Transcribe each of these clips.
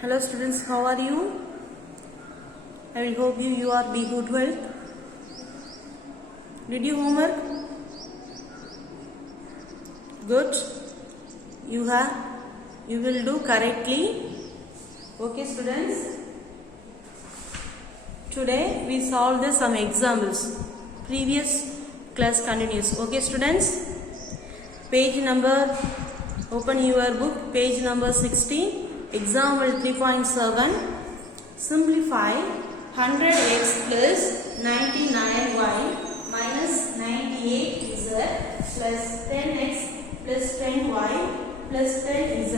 Hello students, how are you? I will hope you are be good health. Did you homework? Good. You will do correctly. Okay students. Today we solve some examples. Previous class continues. Okay students. Page number, open your book, page number 16. Example 3.7. Simplify 100x plus 99y minus 98z plus 10x plus 10y plus 10z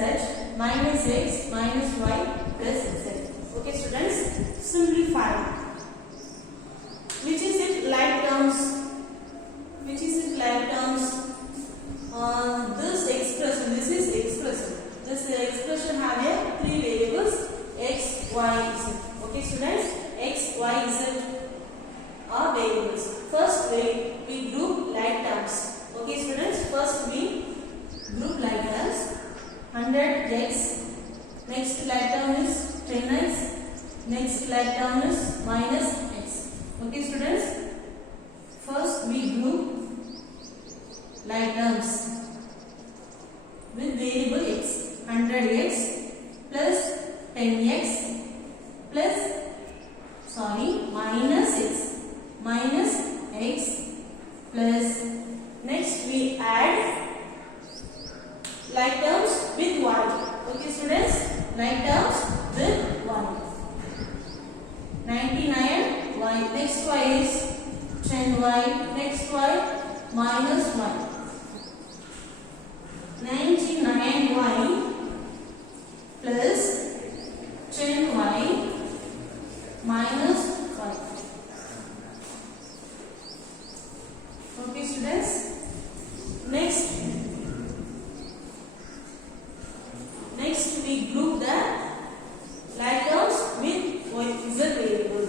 minus x minus y plus z. Okay students, simplify. Which is it like terms? Which is it like terms? This is expression. This expression have a three variables x, y, z. Okay students, x, y, z are variables. First we group like terms. Okay students, first we group like terms. 100x, next like term is 10x, next like term is minus x. Okay students, first we group like terms with variable x. 100x plus 10x plus minus x plus, next we add like terms with y. Okay students, like terms with y. 99y, next y is 10y, next y minus y. 99y plus 10y minus y. Okay students, next we group the like terms with z variable.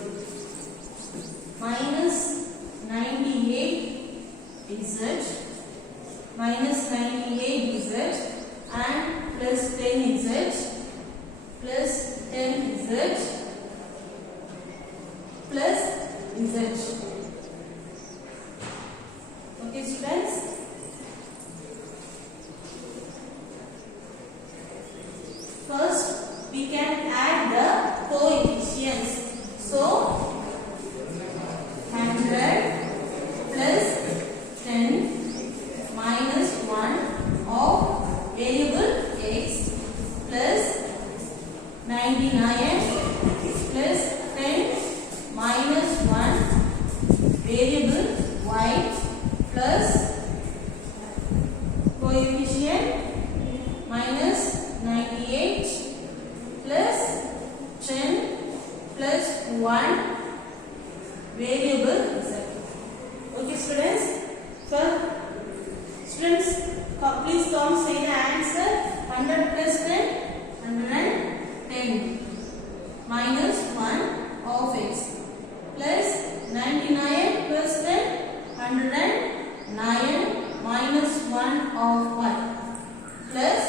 Minus 98z minus 98z and plus 10z plus 10z plus z. Okay students, first we can add the coefficients. So 100 plus 10 minus 1 of variable x plus 99 plus 10 minus 1 variable y plus coefficient minus 98 plus 10 plus 1 variable z. Okay students, students, please come say the answer. 100 plus 10, 110 minus 1 of x plus 99 plus 10, 109 minus 1 of y plus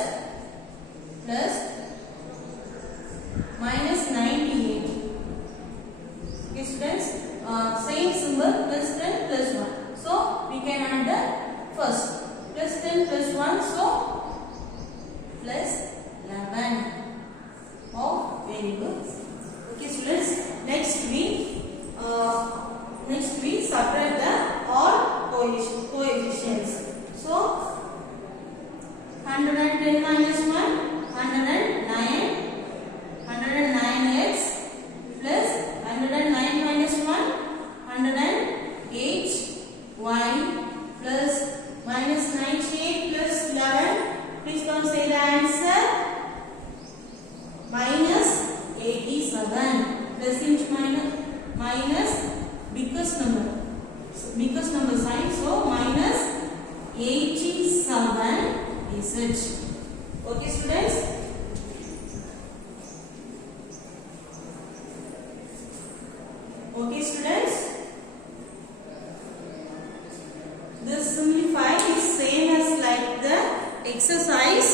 minus 98. Okay students, same symbol, plus 10 plus 1. So we can add the first plus 10 plus 1, so plus 11 of variables. Okay students, next we subtract the all coefficients. So 110 minus 1, 109x plus 109 minus 1, 108y plus minus 98 plus 11. Please come say the answer. Minus 87. Plus into minus biggest number sign. So minus 87 is it. Okay students. Okay students. This simplify is same as like the exercise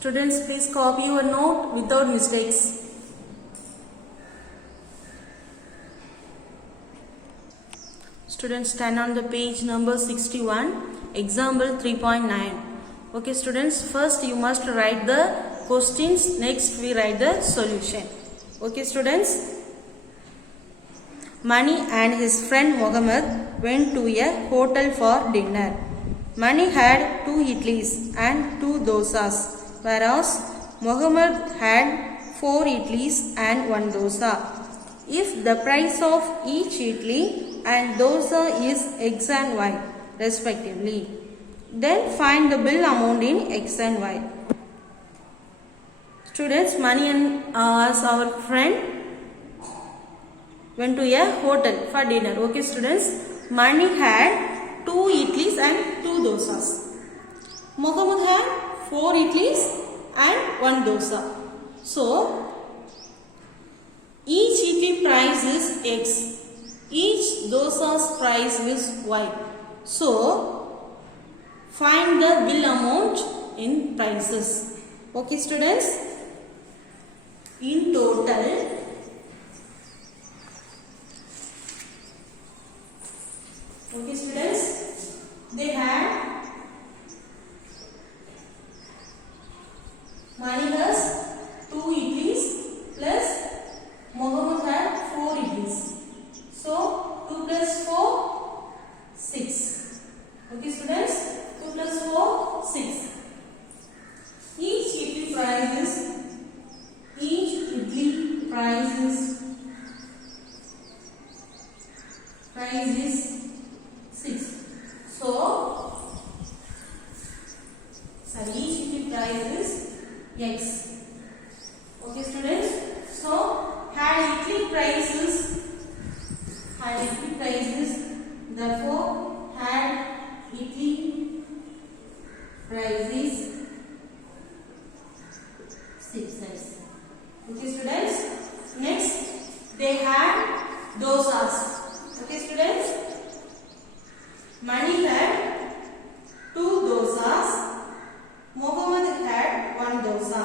Students, please copy your note without mistakes. Students, stand on the page number 61, example 3.9. Okay students, first you must write the questions, next we write the solution. Okay students, Mani and his friend Mohammed went to a hotel for dinner. Mani had 2 idlis and 2 dosas, whereas Mohammed had 4 idlis and 1 dosa. If the price of each idli and dosa is X and Y respectively, then find the bill amount in X and Y. Students, Mani and as our friend went to a hotel for dinner. Okay students, Mani had 2 idlis and 2 dosas. Mohammed had 4 idlis and 1 dosa. So, each idli price is X. Each dosa's price is Y. So, find the bill amount in prices. Okay students, in total, okay students, they had, Mani has 2 idlis plus Mohammed had 4 idlis. So 2 plus 4, 6. Okay students, 2 plus 4, 6. Each idli price is 6. So, each idli price is X. Okay students, so had idli prices, therefore had idli prices 6. Okay students, next they had dosas. Okay students, Mani had 2 dosas, Mohammed had 1 dosa.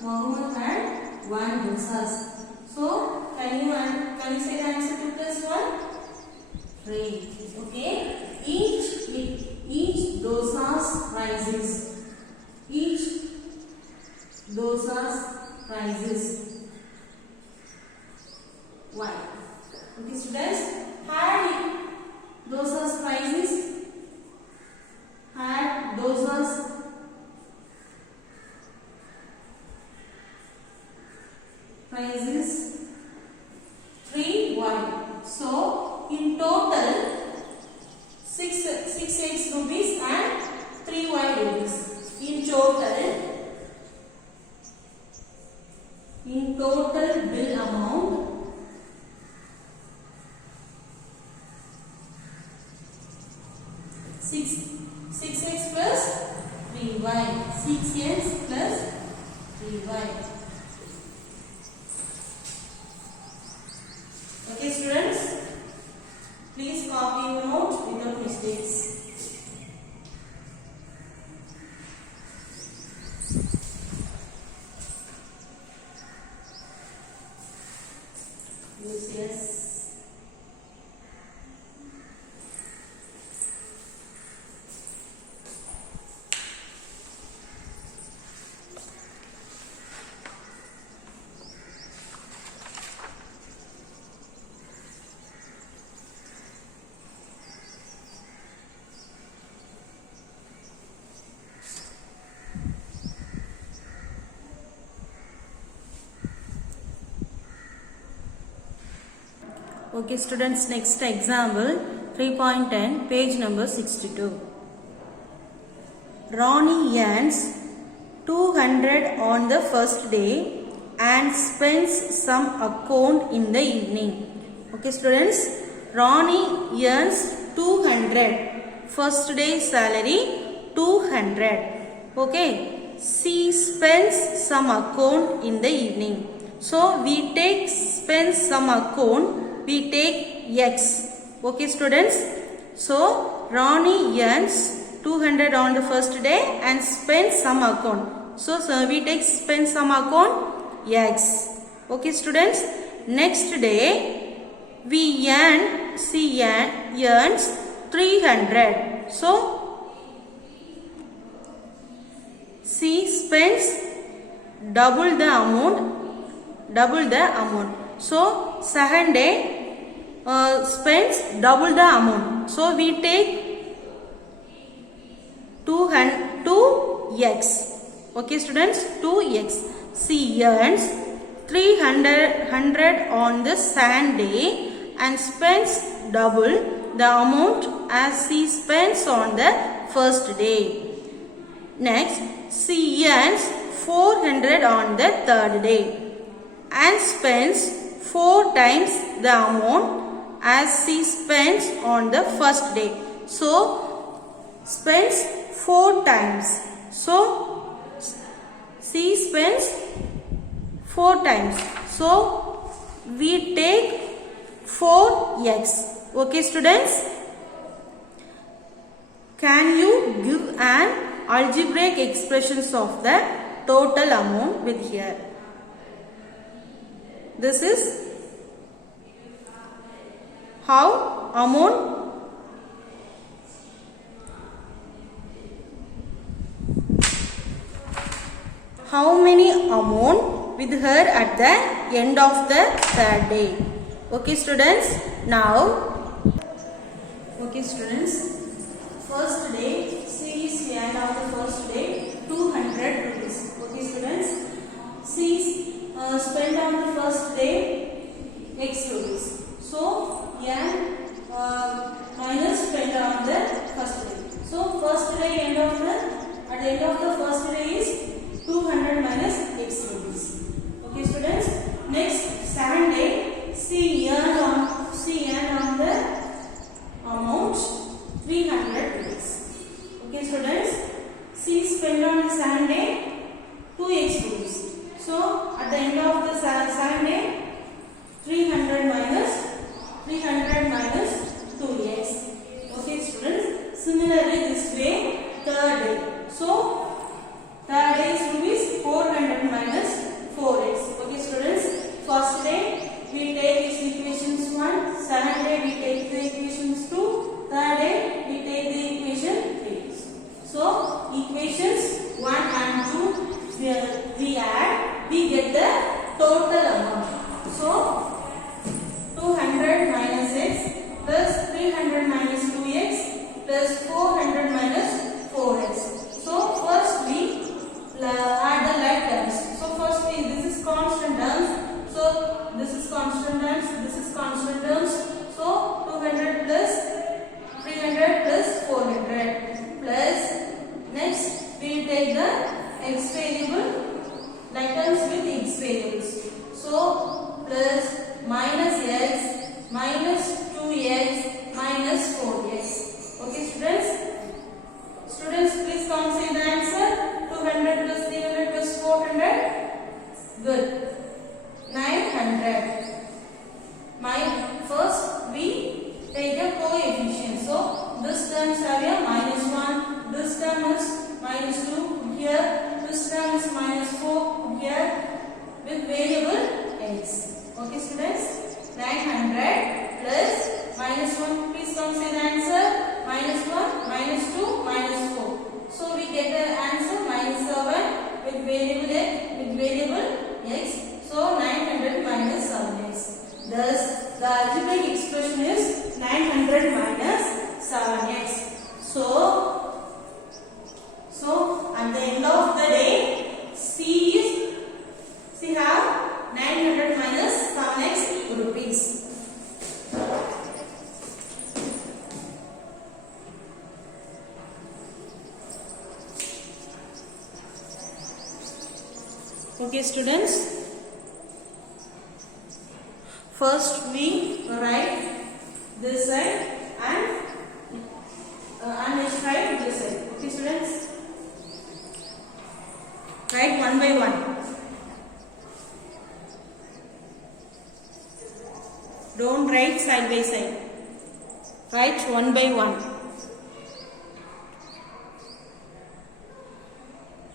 Mohammed had 1 dosas. So, can you say the answer 2 plus 1? 3. Okay. Each dosa's prices. Y. Okay, students. Had dosa's prices. Prices 3Y. So, in total 6X rupees and 3Y rupees. In total bill amount 6X plus 3Y. 6X plus 3Y. Okay students, please copy your notes without mistakes. Yes. Okay students, next example 3.10, page number 62. Ronnie earns 200 on the first day and spends some account in the evening. Okay students, Ronnie earns 200. First day salary 200. Okay, she spends some account in the evening. So we take spend some account, we take X. Okay students, so Ronnie earns 200 on the first day and spends some account. So we take spend some account X. Okay students, next day we earn, she earns 300. So she spends double the amount. So second day spends double the amount. So we take 2x. Okay students, 2x. She earns 300 on the second day and spends double the amount as she spends on the first day. Next, she earns 400 on the third day and spends 4 times the amount as she spends on the first day. So, spends 4 times. So, she spends 4 times. So, we take 4x. Okay students? Can you give an algebraic expressions of the total amount with here? This is how amount how many amount with her at the end of the third day. Okay students, now okay students, first day, she is end of the first day 200 rupees. Okay students, she spent on the first day x rupees. So n minus spent on the first day. So first day end of the at the end of the first day is 200 minus x rupees. Okay students. Next second day she earned on the amount 300 rupees. Okay students. She spent on the second day 2x rupees. So at the end of the second day 300 minus 2x. Okay students. Similarly this way third day. So third day is rupees 400 minus 4x. Okay students. First day we take its equations 1. Second day we take the equations 2. Third day we take the equation 3. So equations 1 and 2 we add, we get the total amount. So 200 minus x plus 300 minus 2x plus 400 minus 4x. So first we add the like terms. So first this is constant terms. So this is constant terms. This is constant terms. So 200 plus 300 plus 400 plus next we take the x variable like terms with x variables. So plus minus x minus 2x minus 4x. Okay students? Students please come say the answer. 200 plus 300 plus 400. Good. 900. First we take a coefficient. So this terms have a minus 1. This term is minus 2 here. This term is minus 4 here with variable x. Okay students? 900 plus minus 1. Please come say the answer. Minus 1, minus 2, minus 4. So we get the answer minus 7 with variable x. So 900 minus 7x. Thus the algebraic expression is 900 minus 7x. So at the end of the day, she have 900 minus 7x rupees. Okay students, First we write this side and next write this side. Okay students? Write one by one. Don't write side by side. Write one by one.